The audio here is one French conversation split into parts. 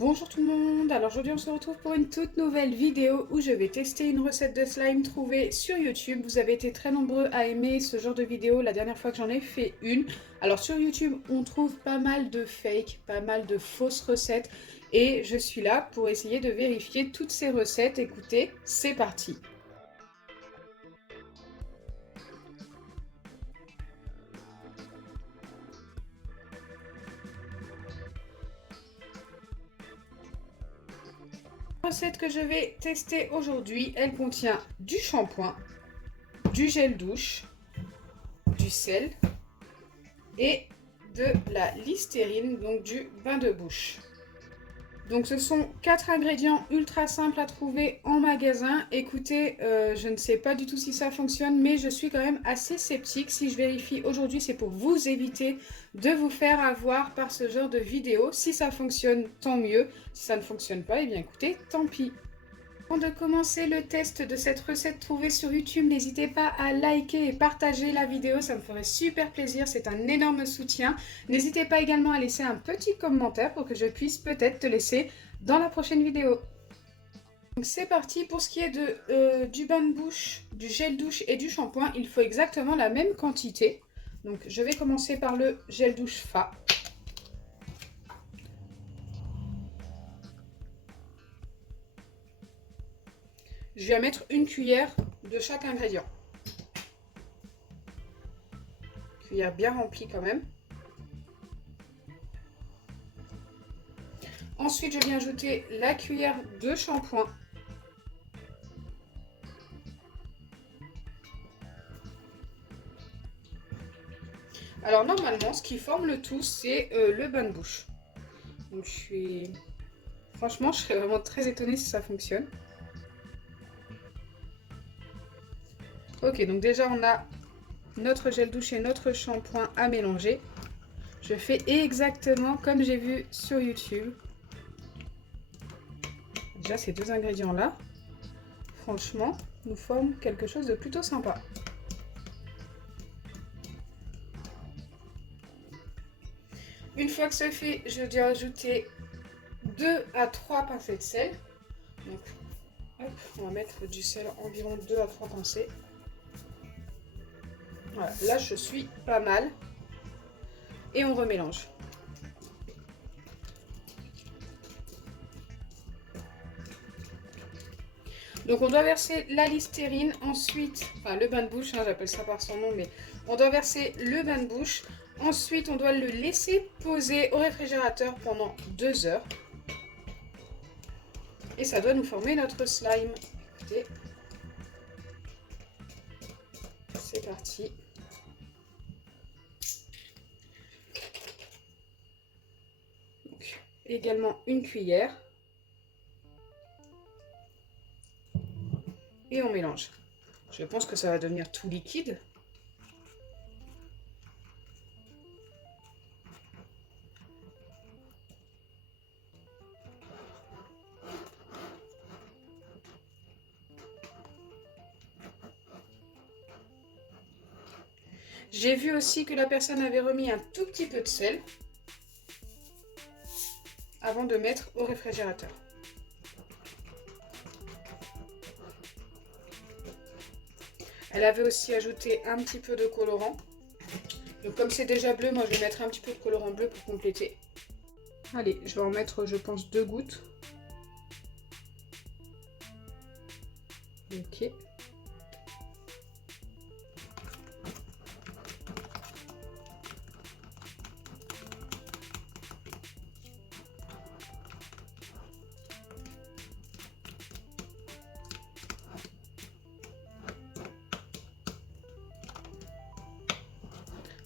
Bonjour tout le monde, alors aujourd'hui on se retrouve pour une toute nouvelle vidéo où je vais tester une recette de slime trouvée sur YouTube. Vous avez été très nombreux à aimer ce genre de vidéo la dernière fois que j'en ai fait une. Alors sur YouTube on trouve pas mal de fakes, pas mal de fausses recettes et je suis là pour essayer de vérifier toutes ces recettes. Écoutez, c'est parti! La recette que je vais tester aujourd'hui, elle contient du shampoing, du gel douche, du sel et de la Listerine, donc du bain de bouche. Donc ce sont 4 ingrédients ultra simples à trouver en magasin. Écoutez, je ne sais pas du tout si ça fonctionne, mais je suis quand même assez sceptique. Si je vérifie aujourd'hui, c'est pour vous éviter de vous faire avoir par ce genre de vidéo. Si ça fonctionne, tant mieux. Si ça ne fonctionne pas, eh bien écoutez, tant pis. Avant de commencer le test de cette recette trouvée sur YouTube, n'hésitez pas à liker et partager la vidéo, ça me ferait super plaisir, c'est un énorme soutien. N'hésitez pas également à laisser un petit commentaire pour que je puisse peut-être te laisser dans la prochaine vidéo. Donc c'est parti, pour ce qui est du bain de bouche, du gel douche et du shampoing, il faut exactement la même quantité. Donc je vais commencer par le gel douche Fa. Je vais mettre une cuillère de chaque ingrédient. Cuillère bien remplie quand même. Ensuite, je viens ajouter la cuillère de shampoing. Alors normalement, ce qui forme le tout, c'est le bain de bouche. Donc franchement, je serais vraiment très étonnée si ça fonctionne. Ok, donc déjà on a notre gel douche et notre shampoing à mélanger. Je fais exactement comme j'ai vu sur YouTube. Déjà ces deux ingrédients là, franchement, nous forment quelque chose de plutôt sympa. Une fois que c'est fait, je dois ajouter 2 à 3 pincées de sel. Donc, hop, on va mettre du sel environ 2 à 3 pincées. Voilà, là je suis pas mal. Et on remélange. Donc on doit verser la Listerine, ensuite, enfin le bain de bouche, hein, j'appelle ça par son nom, mais on doit verser le bain de bouche. Ensuite, on doit le laisser poser au réfrigérateur pendant 2 heures. Et ça doit nous former notre slime. Écoutez, c'est parti. Donc, également une cuillère. Et on mélange. Je pense que ça va devenir tout liquide. J'ai vu aussi que la personne avait remis un tout petit peu de sel avant de mettre au réfrigérateur. Elle avait aussi ajouté un petit peu de colorant. Donc comme c'est déjà bleu, moi je vais mettre un petit peu de colorant bleu pour compléter. Allez, je vais en mettre, je pense, 2 gouttes. Ok.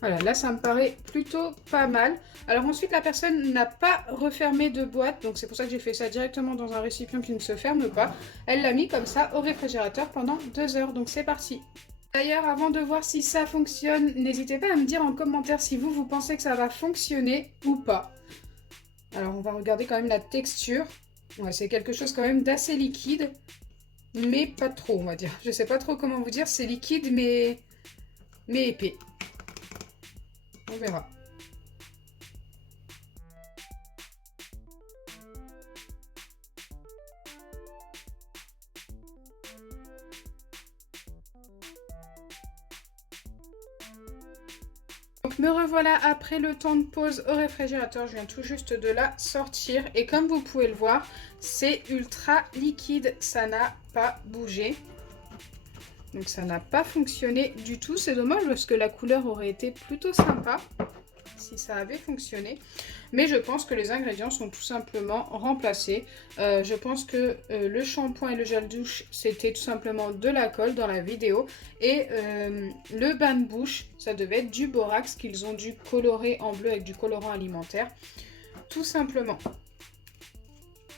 Voilà, là ça me paraît plutôt pas mal. Alors ensuite la personne n'a pas refermé de boîte, donc c'est pour ça que j'ai fait ça directement dans un récipient qui ne se ferme pas. Elle l'a mis comme ça au réfrigérateur pendant 2 heures, donc c'est parti. D'ailleurs, avant de voir si ça fonctionne, n'hésitez pas à me dire en commentaire si vous pensez que ça va fonctionner ou pas. Alors on va regarder quand même la texture. Ouais, c'est quelque chose quand même d'assez liquide, mais pas trop on va dire. Je sais pas trop comment vous dire, c'est liquide mais épais. On verra. Donc me revoilà après le temps de pause au réfrigérateur, je viens tout juste de la sortir et comme vous pouvez le voir, c'est ultra liquide, ça n'a pas bougé. Donc ça n'a pas fonctionné du tout, c'est dommage parce que la couleur aurait été plutôt sympa si ça avait fonctionné. Mais je pense que les ingrédients sont tout simplement remplacés. Je pense que le shampoing et le gel douche, c'était tout simplement de la colle dans la vidéo. Et le bain de bouche, ça devait être du borax qu'ils ont dû colorer en bleu avec du colorant alimentaire. Tout simplement.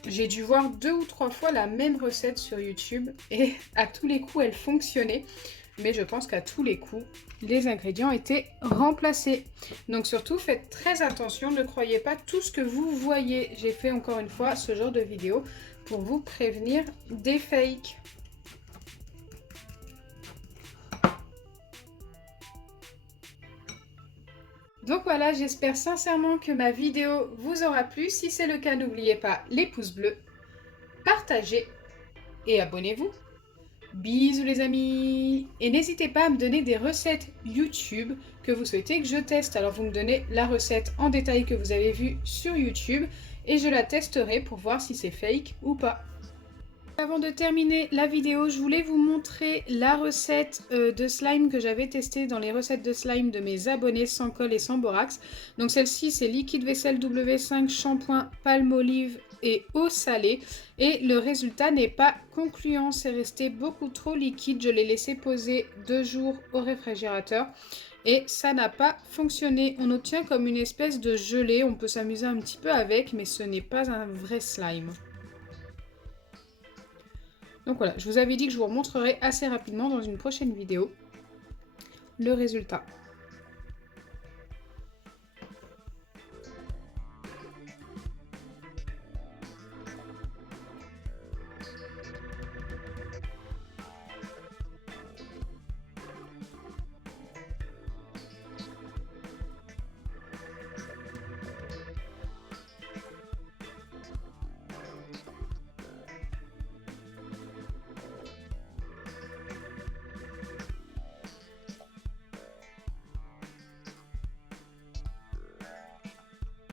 J'ai dû voir 2 ou 3 fois la même recette sur YouTube et à tous les coups, elle fonctionnait. Mais je pense qu'à tous les coups, les ingrédients étaient remplacés. Donc surtout, faites très attention, ne croyez pas tout ce que vous voyez. J'ai fait encore une fois ce genre de vidéo pour vous prévenir des fakes. Donc voilà, j'espère sincèrement que ma vidéo vous aura plu. Si c'est le cas, n'oubliez pas les pouces bleus, partagez et abonnez-vous. Bisous les amis! Et n'hésitez pas à me donner des recettes YouTube que vous souhaitez que je teste. Alors vous me donnez la recette en détail que vous avez vue sur YouTube et je la testerai pour voir si c'est fake ou pas. Avant de terminer la vidéo, je voulais vous montrer la recette de slime que j'avais testée dans les recettes de slime de mes abonnés sans colle et sans borax. Donc celle-ci, c'est liquide vaisselle W5, shampoing, palmolive et eau salée. Et le résultat n'est pas concluant, c'est resté beaucoup trop liquide. Je l'ai laissé poser 2 jours au réfrigérateur. Et ça n'a pas fonctionné. On obtient comme une espèce de gelée. On peut s'amuser un petit peu avec, mais ce n'est pas un vrai slime. Donc voilà, je vous avais dit que je vous montrerai assez rapidement dans une prochaine vidéo le résultat.